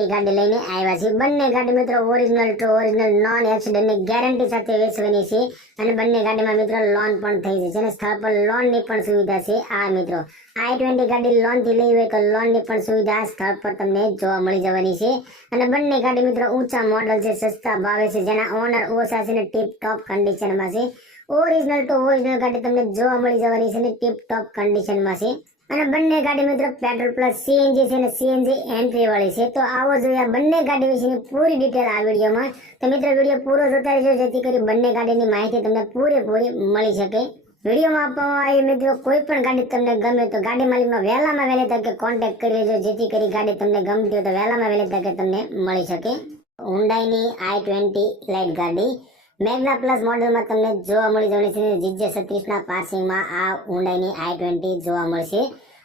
Twenty ગાડી લઈને આવ્યા છે બંને ગાડી મિત્રો ઓરિજિનલ ટુ ઓરિજિનલ નોન એક્સિડન્ટની ગેરંટી સાથે વેચવાની છે. અને બંને ગાડીમાં મિત્રો લોન પણ થઈ જશે અને સ્થળ પર લોનની પણ સુવિધા છે આ મિત્રો. આઈ ટ્વેન્ટી ગાડી લોનથી લેવી હોય તો લોનની પણ સુવિધા સ્થળ પર તમને જોવા મળી જવાની છે. અને બંને ગાડી મિત્રો ઊંચા મોડલ છે, સસ્તા ભાવે છે, જેના ઓનર ઓછા છે ને ટીપ ટોપ કન્ડિશનમાં છે. ઓરિજિનલ ટુ ઓરિજિનલ ગાડી તમને જોવા મળી જવાની છે ને ટીપ ટોપ કન્ડિશનમાં છે. અને બંને ગાડી મિત્રો પેટ્રોલ પ્લસ સીએનજી છે અને સીએનજી એન્ટ્રી વાળી છે. તો આવો જોઈએ બંને ગાડી વિશેની પૂરી ડિટેલ આ વિડીયોમાં. તો મિત્રો, વીડિયો પૂરો જોતા રહેજો, જેથી કરી બંને ગાડીની માહિતી તમને પૂરેપૂરી મળી શકે. વિડીયોમાં આપવામાં આવી મિત્રો, કોઈ પણ ગાડી તમને ગમે તો ગાડી માલિકમાં વહેલામાં વહેલી તકે કોન્ટેક્ટ કરી લેજો, જેથી કરી ગાડી તમને ગમતી હોય તો વહેલામાં વહેલી તકે તમને મળી શકે. હુન્ડાઈની આઈ ટ્વેન્ટી લાઇટ ગાડી. મેગ્ના પ્લસ મોડેલમાં તમને જોવા મળી જવાની છે જીજે સત્રીસના પાર્સિંગમાં આ હુન્ડાઈની આઈ ટ્વેન્ટી જોવા મળશે.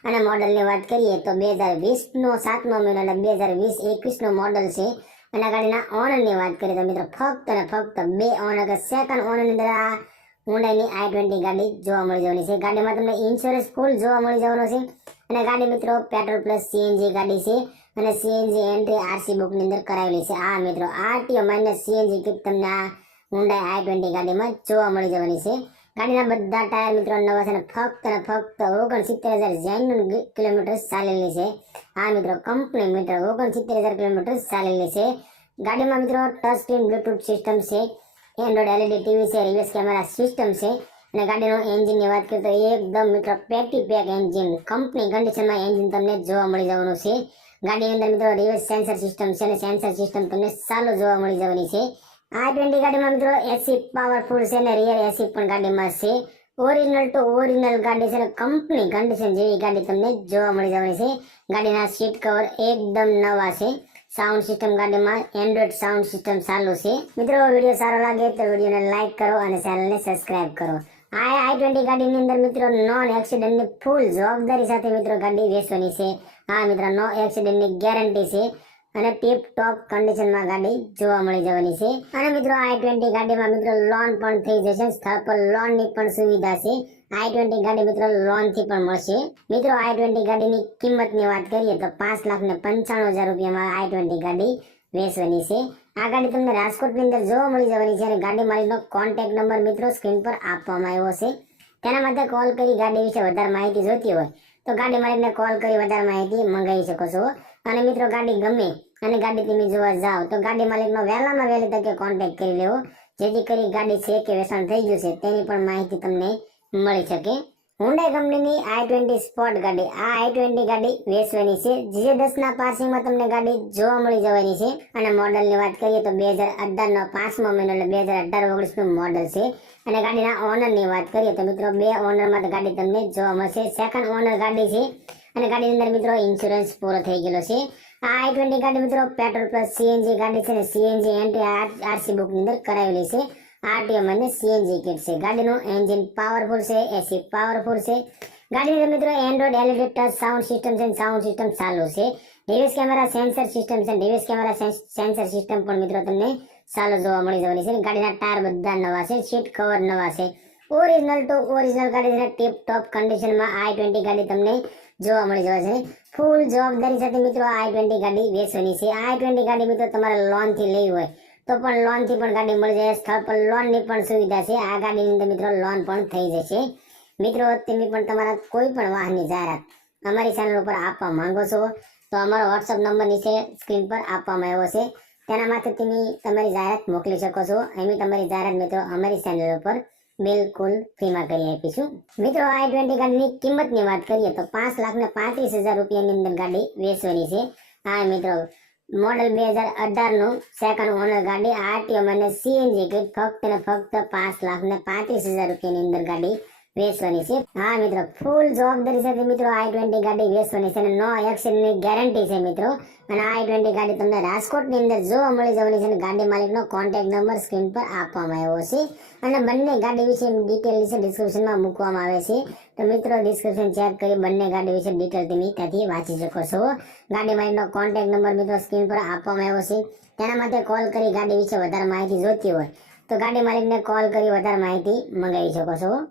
અને મોડલની વાત કરીએ તો બે હજાર વીસનો સાતમો મહિનો અને બે હજાર વીસ એકવીસનો મોડલ છે. અને ગાડીના ઓનરની વાત કરીએ તો મિત્રો ફક્ત અને ફક્ત બે ઓનર કે સેકન્ડ ઓનરની અંદર આ ઉંડાઈની આઈ ટ્વેન્ટી ગાડી જોવા મળી જવાની છે. ગાડીમાં તમને ઇન્સ્યોરન્સ ફૂલ જોવા મળી જવાનો છે. અને ગાડી મિત્રો પેટ્રોલ પ્લસ સીએનજી ગાડી છે. અને સીએનજી એન્ટ્રી આરસી બુકની અંદર કરાવેલી છે. આ મિત્રો આરટીઓ માઇનસ સીએનજી કીટ તમને આ હુન્ડાઈ આઈ ટ્વેન્ટી ગાડીમાં જોવા મળી જવાની છે. ગાડીના બધા ટાયર મિત્રો નવા છે ફક્ત અને ફક્ત ઓગણસિત્તેર હજાર જેન્યુન કિલોમીટર ચાલેલી છે. આ મિત્રો, કંપની મીટર ઓગણસિત્તેર હજાર કિલોમીટર ચાલેલી છે. ગાડીમાં મિત્રો ટચ સ્ક્રીન, બ્લુટૂથ સિસ્ટમ છે. એન્ડ્રોઇડ એલઈડી ટીવી છે, રિવર્સ કેમેરા સિસ્ટમ છે. અને ગાડીનો એન્જિનની વાત કરીએ તો એકદમ મિત્રો પેટી પેક એન્જિન, કંપની કન્ડિશનમાં એન્જિન તમને જોવા મળી જવાનું છે. ગાડીની અંદર મિત્રો રિવર્સ સેન્સર સિસ્ટમ છે અને સેન્સર સિસ્ટમ તમને સારું જોવા મળી જવાની છે. આ ગાડીમાં મિત્રો એસી પાવરફુલ છે અને રિયર એસી પણ ગાડીમાં છે. ઓરિજિનલ ટુ ઓરિજિનલ ગાડી છે અને કંપની કન્ડિશન જેવી ગાડી તમને જોવા મળી જવાની છે. ગાડીના સીટ કવર એકદમ નવા છે. સાઉન્ડ સિસ્ટમ ગાડીમાં એન્ડ્રોઇડ સાઉન્ડ સિસ્ટમ ચાલુ છે. મિત્રો વીડિયો સારો લાગે તો વિડીયોને લાઇક કરો અને ચેનલને સબસ્ક્રાઇબ કરો. આ આઈ ટ્વેન્ટી ગાડીની અંદર મિત્રો નોન એક્સિડન્ટની ફૂલ જવાબદારી સાથે મિત્રો ગાડી વેચવાની છે. હા મિત્રો નો એક્સિડન્ટની ગેરંટી છે. અને ટીપ ટોપ કન્ડિશનમાં ગાડી જોવા મળી જવાની છે. અને મિત્રો આઈ ટ્વેન્ટી ગાડીમાં મિત્રો લોન પણ થઈ જશે. સ્થળ પર લોનની પણ સુવિધા છે. આઈ ટ્વેન્ટી ગાડી મિત્રો લોનથી પણ મળશે. મિત્રો આઈ ટ્વેન્ટી ગાડીની કિંમતની વાત કરીએ તો પાંચ લાખ ને પંચાણું હજાર રૂપિયામાં આઈ ટ્વેન્ટી ગાડી વેચવાની છે. આ ગાડી તમને રાજકોટની અંદર જોવા મળી જવાની છે અને ગાડી માલિકનો કોન્ટેક્ટ નંબર મિત્રો સ્ક્રીન પર આપવામાં આવ્યો છે. તેના માટે કોલ કરી ગાડી વિશે વધારે માહિતી જોઈતી હોય તો ગાડી માલિકને કોલ કરી વધારે માહિતી મંગાવી શકો છો. અને મિત્રો ગાડી ગમે અને ગાડી તમે જોવા જાઓ તો ગાડી માલિકનો વહેલામાં વહેલી તકે કોન્ટેક્ટ કરી લેવો. જેથી કરી ગાડી છે કે વેચાણ થઈ ગયું છે તેની પણ માહિતી તમને મળી શકે. હુન્ડાઈ કંપનીની આઈ ટ્વેન્ટી સ્પોર્ટ ગાડી. આ આઈ ટ્વેન્ટી ગાડી વેચવાની છે. જે દસના પાસિંગમાં તમને ગાડી જોવા મળી જવાની છે. અને મોડલની વાત કરીએ તો બે હજાર અઢારનો પાંચમો મહિનો એટલે બે હજાર અઢાર ઓગણીસનું મોડલ છે. અને ગાડીના ઓનરની વાત કરીએ તો મિત્રો બે ઓનરમાં માં ગાડી તમને જોવા મળશે. સેકન્ડ ઓનર ગાડી છે. અને ગાડીની અંદર મિત્રો ઇન્સ્યોરન્સ પૂરો થઈ ગયેલો છે. આ આઈ ટ્વેન્ટી ગાડી મિત્રો પેટ્રોલ પ્લસ સીએનજી ગાડી છે સીએનજી એન્ટી આરસી બુકની અંદર કરાવેલી છે. આરટીઓ અને સીએનજી કિટ છે. ગાડીનું એન્જિન પાવરફુલ છે એસી પાવરફુલ છે. ગાડીની મિત્રો Android LED touch sound system છે સાઉન્ડ સિસ્ટમ ચાલુ છે. રિવર્સ કેમેરા સેન્સર સિસ્ટમ છે રિવર્સ કેમેરા સેન્સર સિસ્ટમ પણ મિત્રો તમને ચાલુ જોવા મળી જવાની છે. ગાડીના ટાયર બધા નવા છે સીટ કવર નવા છે. ઓરિજિનલ ટુ ઓરિજિનલ ગાડી છે ટીપ ટોપ કન્ડિશનમાં આઈ ટ્વેન્ટી ગાડી તમને જોવા મળી જવા છે. ફૂલ જવાબદારી સાથે મિત્રો આઈ ટ્વેન્ટી ગાડી વેચવાની છે. આઈ ટ્વેન્ટી ગાડી મિત્રો તમારે લોનથી લેવી હોય તો પણ લોનથી પણ ગાડી મળી જાય. સ્થળ પર લોનની પણ સુવિધા છે. આ ગાડીની અંદર મિત્રો લોન પણ થઈ જશે. મિત્રો, તમે પણ તમારા કોઈ પણ વાહનની જાહેરાત અમારી ચેનલ ઉપર આપવા માંગો છો, તો અમારો વોટ્સઅપ નંબર નીચે સ્ક્રીન પર આપવામાં આવ્યો છે. તેના માટે તમે તમારી જાહેરાત મોકલી શકો છો. અમે તમારી જાહેરાત મિત્રો અમારી ચેનલ ઉપર બિલકુલ ફ્રીમાં કરી આપીશું. મિત્રો આઈ ટ્વેન્ટી ગાડીની કિંમતની વાત કરીએ તો પાંચ લાખ ને પાંત્રીસ હજાર રૂપિયાની અંદર ગાડી વેચવાની છે. હા, મિત્રો, મોડલ બે હજાર અઢારનું સેકન્ડ ઓનર ગાડી આરટીઓ અને સીએનજી કીટ ફક્ત ને ફક્ત પાંચ લાખ ને પાંત્રીસ હજાર રૂપિયાની અંદર ગાડી વેચવાની છે. હા મિત્રો ફૂલ જવાબદારી સાથે મિત્રો આઈ ટ્વેન્ટી ગાડી વેચવાની છે અને નો એક્સિડન્ટની ગેરંટી છે મિત્રો. અને આઈ ટ્વેન્ટી ગાડી તમને રાજકોટની અંદર જોવા મળી જવાની છે અને ગાડી માલિકનો કોન્ટેક્ટ નંબર સ્ક્રીન પર આપવામાં આવ્યો છે. અને બંને ગાડી વિશે ડિટેલ વિશે ડિસ્ક્રિપ્શનમાં મૂકવામાં આવે છે. તો મિત્રો ડિસ્ક્રિપ્શન ચેક કરી બંને ગાડી વિશે ડિટેલ તમે ત્યાંથી વાંચી શકો છો. ગાડી માલિકનો કોન્ટેક્ટ નંબર મિત્રો સ્ક્રીન પર આપવામાં આવ્યો છે. તેના માટે કોલ કરી ગાડી વિશે વધારે માહિતી જોઈતી હોય તો ગાડી માલિકને કોલ કરી વધારે માહિતી મંગાવી શકો છો.